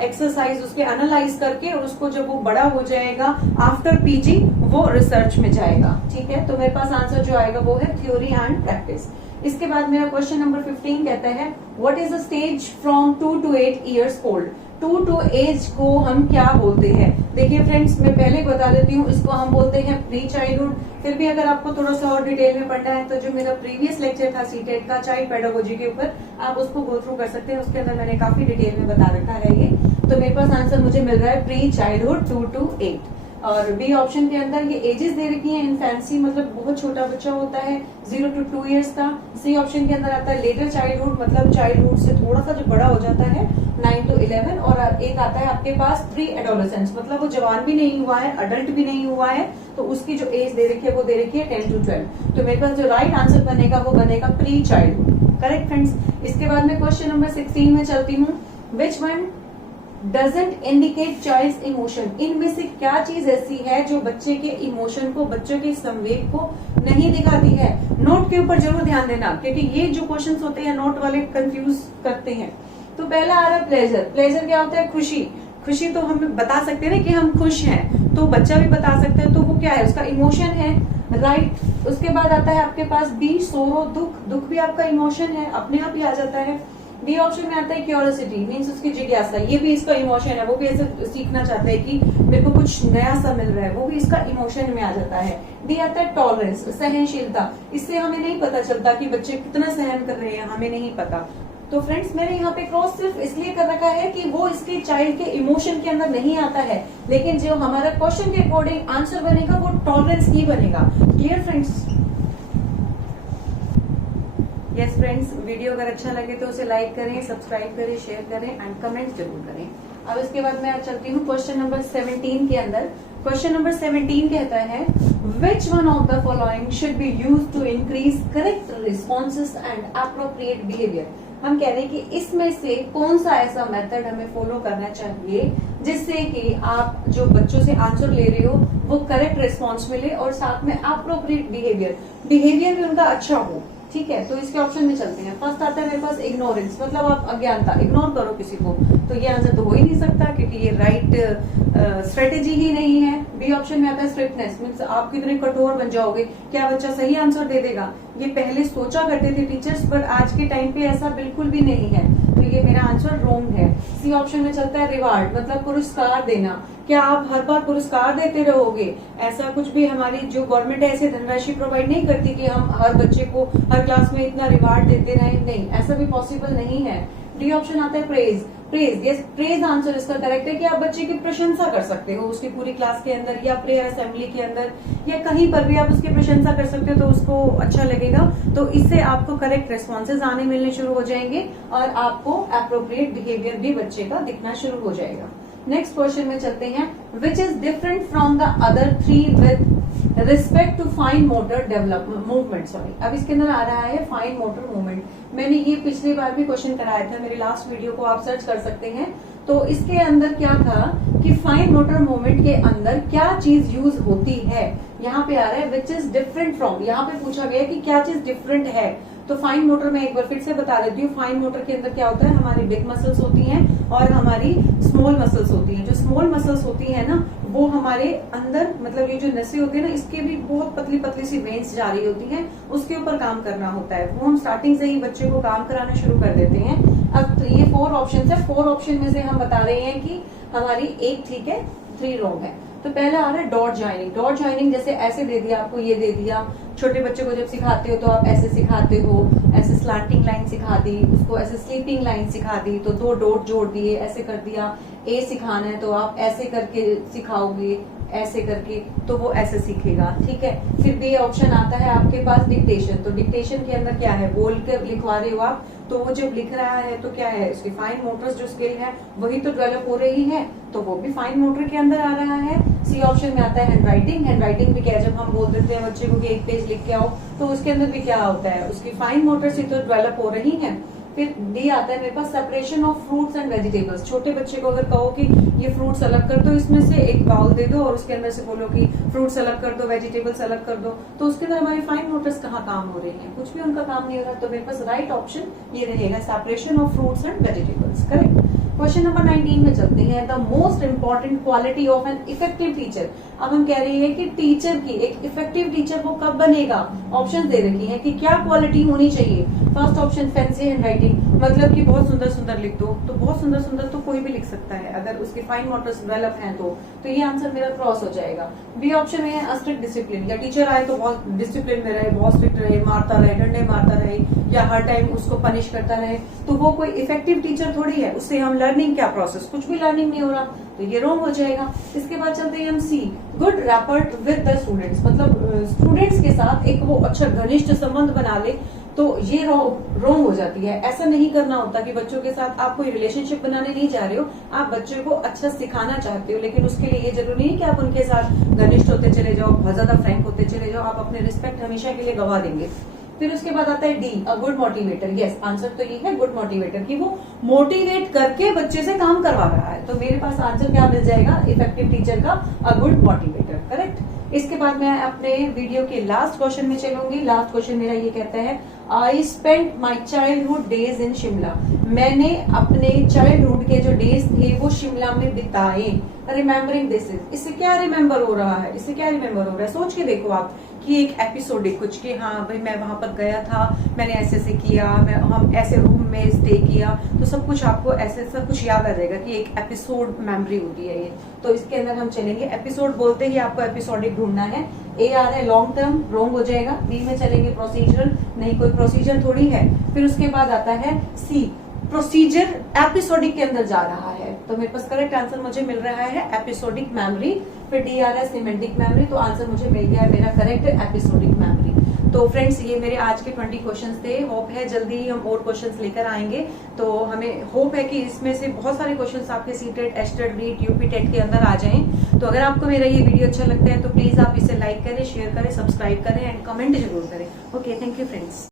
एक्सरसाइज उसके एनालाइज करके, और उसको जब वो बड़ा हो जाएगा आफ्टर पीजी वो रिसर्च में जाएगा। ठीक है, तो मेरे पास आंसर जो आएगा वो है थ्योरी एंड प्रैक्टिस। इसके बाद मेरा क्वेश्चन नंबर 15 कहता है what is the stage from 2 to 8 years old। 2 to age को हम क्या बोलते हैं। देखिए फ्रेंड्स, मैं पहले बता देती हूँ, इसको हम बोलते हैं प्री चाइल्डहुड। फिर भी अगर आपको थोड़ा सा और डिटेल में पढ़ना है तो जो मेरा प्रीवियस लेक्चर था सीटेट का चाइल्ड पेडागोजी के ऊपर, आप उसको गो थ्रू कर सकते हैं। उसके अंदर मैंने काफी डिटेल में बता रखा है ये। तो मेरे पास आंसर मुझे मिल रहा है प्री चाइल्डहुड 2 to 8। और बी ऑप्शन के अंदर ये एजेस दे रखी हैं। इन्फेंसी मतलब बहुत छोटा बच्चा होता है 0 to 2 years का। सी ऑप्शन के अंदर आता है लेटर चाइल्डहुड, मतलब चाइल्डहुड से थोड़ा सा जो बड़ा हो जाता है 9 to 11। और एक आता है आपके पास प्री एडोलेसेंस, मतलब वो जवान भी नहीं हुआ है, अडल्ट भी नहीं हुआ है, तो उसकी जो एज दे रखी है वो दे रखी है 10 to 12। तो मेरे पास जो राइट आंसर बनेगा वो बनेगा प्री चाइल्डहुड। Correct friends. इसके बाद मैं क्वेश्चन नंबर 16 में चलती हूँ। Which one doesn't indicate child's emotion. इनमें से क्या चीज ऐसी है जो बच्चे के इमोशन को, बच्चों के संवेग को नहीं दिखाती है। नोट के ऊपर जरूर ध्यान देना, क्योंकि ये जो क्वेश्चंस होते हैं नोट वाले कंफ्यूज करते हैं। तो पहला आ रहा है प्लेजर। प्लेजर क्या होता है, खुशी। खुशी तो हम बता सकते हैं ना कि हम खुश हैं, तो बच्चा भी बता सकते हैं, तो वो क्या है, उसका इमोशन है। राइट। उसके बाद आता है आपके पास बी सोरो, दुख। दुख भी आपका इमोशन है, अपने आप ही आ जाता है। बी ऑप्शन में आता है क्यूरियोसिटी, मीन्स उसकी जिज्ञासा, ये भी इसका इमोशन है। वो भी ऐसे सीखना चाहता है कि मेरे को कुछ नया सा मिल रहा है, वो भी इसका इमोशन में आ जाता है। डी आता है टॉलरेंस, सहनशीलता। इससे हमें नहीं पता चलता कि बच्चे कितना सहन कर रहे हैं, हमें नहीं पता। तो फ्रेंड्स, मैंने यहाँ पे क्रॉस सिर्फ इसलिए कर रखा है कि वो इसके चाइल्ड के इमोशन के अंदर नहीं आता है, लेकिन जो हमारा क्वेश्चन के अकॉर्डिंग आंसर बनेगा वो टॉलरेंस ही बनेगा। Clear friends? Yes friends, video अगर अच्छा लगे तो उसे लाइक करें, सब्सक्राइब करें, शेयर करें एंड कमेंट जरूर करें। अब इसके बाद मैं चलती हूँ क्वेश्चन नंबर 17 के अंदर। क्वेश्चन नंबर 17 कहता है which one of the following should be used to increase correct responses and appropriate behaviour. हम कह रहे हैं कि इसमें से कौन सा ऐसा मेथड हमें फॉलो करना चाहिए जिससे कि आप जो बच्चों से आंसर ले रहे हो वो करेक्ट रिस्पॉन्स मिले और साथ में अप्रोप्रिएट बिहेवियर भी उनका अच्छा हो। ठीक है, तो इसके ऑप्शन में चलते हैं। फर्स्ट आता है मेरे पास इग्नोरेंस, मतलब आप अज्ञानता, इग्नोर करो किसी को, तो ये आंसर तो हो ही नहीं सकता क्योंकि ये राइट स्ट्रेटेजी ही नहीं है। बी ऑप्शन में आता है स्ट्रिक्टनेस, मीन्स आप कितने कठोर बन जाओगे, क्या बच्चा सही आंसर दे देगा। ये पहले सोचा करते थे टीचर्स, पर आज के टाइम पे ऐसा बिल्कुल भी नहीं है, तो ये मेरा आंसर रॉन्ग है। सी ऑप्शन में चलता है रिवार्ड, मतलब पुरस्कार देना। क्या आप हर बार पुरस्कार देते रहोगे? ऐसा कुछ भी हमारी जो गवर्नमेंट है ऐसे धनराशि प्रोवाइड नहीं करती कि हम हर बच्चे को हर क्लास में इतना रिवार्ड देते रहें, नहीं, ऐसा भी पॉसिबल नहीं है। डी ऑप्शन आता है प्रेज, यस, प्रेज आंसर इसका करेक्ट है कि आप बच्चे की प्रशंसा कर सकते हो उसकी पूरी क्लास के अंदर या प्रेयर असेंबली के अंदर या कहीं पर भी आप उसकी प्रशंसा कर सकते हो, तो उसको अच्छा लगेगा। तो इससे आपको करेक्ट रिस्पॉन्सेज आने मिलने शुरू हो जाएंगे और आपको अप्रोप्रिएट बिहेवियर भी बच्चे का दिखना शुरू हो जाएगा। नेक्स्ट क्वेश्चन में चलते हैं, which is different from the other three with respect to fine motor development movement. Sorry, अब इसके अंदर आ रहा है फाइन मोटर मूवमेंट। मैंने ये पिछली बार भी क्वेश्चन कराया था, मेरे लास्ट वीडियो को आप सर्च कर सकते हैं। तो इसके अंदर क्या था कि फाइन मोटर मूवमेंट के अंदर क्या चीज यूज होती है। यहाँ पे आ रहा है विच इज डिफरेंट फ्रॉम, यहाँ पे पूछा गया कि क्या चीज डिफरेंट है। तो फाइन मोटर में एक बार फिर से बता देती हूँ, फाइन मोटर के अंदर क्या होता है, हमारी बिग मसल्स होती हैं और हमारी स्मॉल मसल्स होती हैं। जो स्मॉल मसल्स होती है ना, वो हमारे अंदर, मतलब ये जो नसें होती है ना, इसके भी बहुत पतली पतली सी वेन्स जा रही होती हैं, उसके ऊपर काम करना होता है। वो हम स्टार्टिंग से ही बच्चे को काम कराना शुरू कर देते हैं। अब ये 4 ऑप्शन है, 4 ऑप्शन में से हम बता रहे हैं कि हमारी एक ठीक है, 3 रॉन्ग है। तो पहला आ रहा है डॉट जॉइनिंग। डॉट जॉइनिंग जैसे ऐसे दे दिया आपको, ये दे दिया, छोटे बच्चे को जब सिखाते हो तो आप ऐसे सिखाते हो, ऐसे स्लैंटिंग लाइन सिखा दी, उसको ऐसे स्लीपिंग लाइन सिखा दी, तो 2 डॉट जोड़ दिए, ऐसे कर दिया। ए सिखाना है तो आप ऐसे करके सिखाओगे, ऐसे करके, तो वो ऐसे सीखेगा। ठीक है, फिर बी ऑप्शन आता है आपके पास डिक्टेशन। तो डिक्टेशन के अंदर क्या है, बोल कर लिखवा रहे हो आप, तो वो जब लिख रहा है तो क्या है, उसकी फाइन मोटर्स जो स्किल है वही तो डेवलप हो रही है, तो वो भी फाइन मोटर के अंदर आ रहा है। सी ऑप्शन में आता है हैंड राइटिंग। हैंड राइटिंग भी क्या है, जब हम बोल देते हैं बच्चे को कि 1 पेज लिख के आओ, तो उसके अंदर भी क्या होता है, उसकी फाइन मोटर्स ही तो डेवलप हो रही है। फिर डी आता है मेरे पास separation of fruits and vegetables. छोटे बच्चे को अगर कहो कि ये फ्रूट्स अलग कर दो, इसमें से एक बाउल दे दो और उसके अंदर से बोलो कि फ्रूट्स अलग कर दो, वेजिटेबल्स अलग कर दो, तो उसके अंदर हमारी फाइन मोटर्स कहाँ काम हो रही हैं, कुछ भी उनका काम नहीं हो रहा। तो मेरे पास राइट ऑप्शन ये रहेगा, separation of fruits and vegetables, correct. Question number 19 में चलते हैं, the most important quality of an effective teacher. अब हम कह रहे हैं कि टीचर की, एक इफेक्टिव टीचर वो कब बनेगा। ऑप्शन दे रखी है कि क्या क्वालिटी होनी चाहिए। First option fancy hand writing, मतलब कि बहुत सुंदर सुंदर लिख दो, तो बहुत सुंदर सुंदर तो कोई भी लिख सकता है अगर उसके फाइन मोटर्स डेवलप हैं तो ये आंसर मेरा क्रॉस हो जाएगा। बी ऑप्शन में है स्ट्रिक्ट डिसिप्लिन, या टीचर आए तो बहुत डिसिप्लिन में रहे, बहुत स्ट्रिक्ट रहे, मारता रहे, डंडे मारता रहे, या हर टाइम उसको पनिश करता रहे, तो वो कोई इफेक्टिव टीचर थोड़ी है। उससे हम लर्निंग क्या प्रोसेस, कुछ भी लर्निंग नहीं हो रहा, तो ये रॉन्ग हो जाएगा। इसके बाद चलते हैं हम सी, good rapport with the students, मतलब स्टूडेंट्स के साथ एक वो अच्छा घनिष्ठ संबंध बना ले, तो ये रॉन्ग हो जाती है। ऐसा नहीं करना होता कि बच्चों के साथ आप कोई रिलेशनशिप बनाने नहीं जा रहे हो, आप बच्चे को अच्छा सिखाना चाहते हो, लेकिन उसके लिए ये जरूरी नहीं कि आप उनके साथ घनिष्ठ होते चले जाओ, बहुत ज्यादा फ्रैंक होते चले जाओ, आप अपने रिस्पेक्ट हमेशा के लिए गवा देंगे। फिर उसके बाद आता है D, a good motivator. Yes, answer तो ये है गुड मोटिवेटर, कि वो मोटिवेट करके बच्चे से काम करवा रहा है। तो मेरे पास आंसर क्या मिल जाएगा, इफेक्टिव टीचर का अ गुड मोटिवेटर, करेक्ट। इसके बाद मैं अपने वीडियो के लास्ट क्वेश्चन में चलूंगी। लास्ट क्वेश्चन मेरा ये कहता है, I spent my childhood days in Shimla. मैंने अपने चाइल्डहुड के जो डेज थे वो शिमला में बिताए। रिमेम्बरिंग दिस इज, इससे क्या रिमेम्बर हो रहा है, इससे क्या रिमेम्बर हो रहा है, सोच के देखो आप कि एक एपिसोडिक कुछ कि हाँ भाई मैं वहां पर गया था, मैंने ऐसे ऐसे किया, हम ऐसे रूम में स्टे किया, तो सब कुछ आपको ऐसे सब कुछ याद आ जाएगा कि एक एपिसोड मेमोरी होती है ये। तो इसके अंदर हम चलेंगे, एपिसोड बोलते ही आपको एपिसोडिक ढूंढना है। ए आ रहा है लॉन्ग टर्म, रॉन्ग हो जाएगा। बी में चलेंगे प्रोसीजरल, नहीं कोई प्रोसीजर थोड़ी है। फिर उसके बाद आता है सी, प्रोसीजर एपिसोडिक के अंदर जा रहा है, तो मेरे पास करेक्ट आंसर मुझे मिल रहा है एपिसोडिक मेमोरी। फिर डी आ रहा है सिमेंटिक मेमोरी, तो आंसर मुझे मिल गया है मेरा करेक्ट एपिसोडिक मेमोरी। तो फ्रेंड्स ये मेरे आज के 20 क्वेश्चंस थे। होप है जल्दी ही हम और क्वेश्चंस लेकर आएंगे, तो हमें होप है कि इसमें से बहुत सारे क्वेश्चंस आपके CTET, STET, REET, UP TET के अंदर आ जाएं। तो अगर आपको मेरा ये वीडियो अच्छा लगता है तो प्लीज आप इसे लाइक करें, शेयर करें, सब्सक्राइब करें एंड कमेंट जरूर करें। Okay, thank you friends.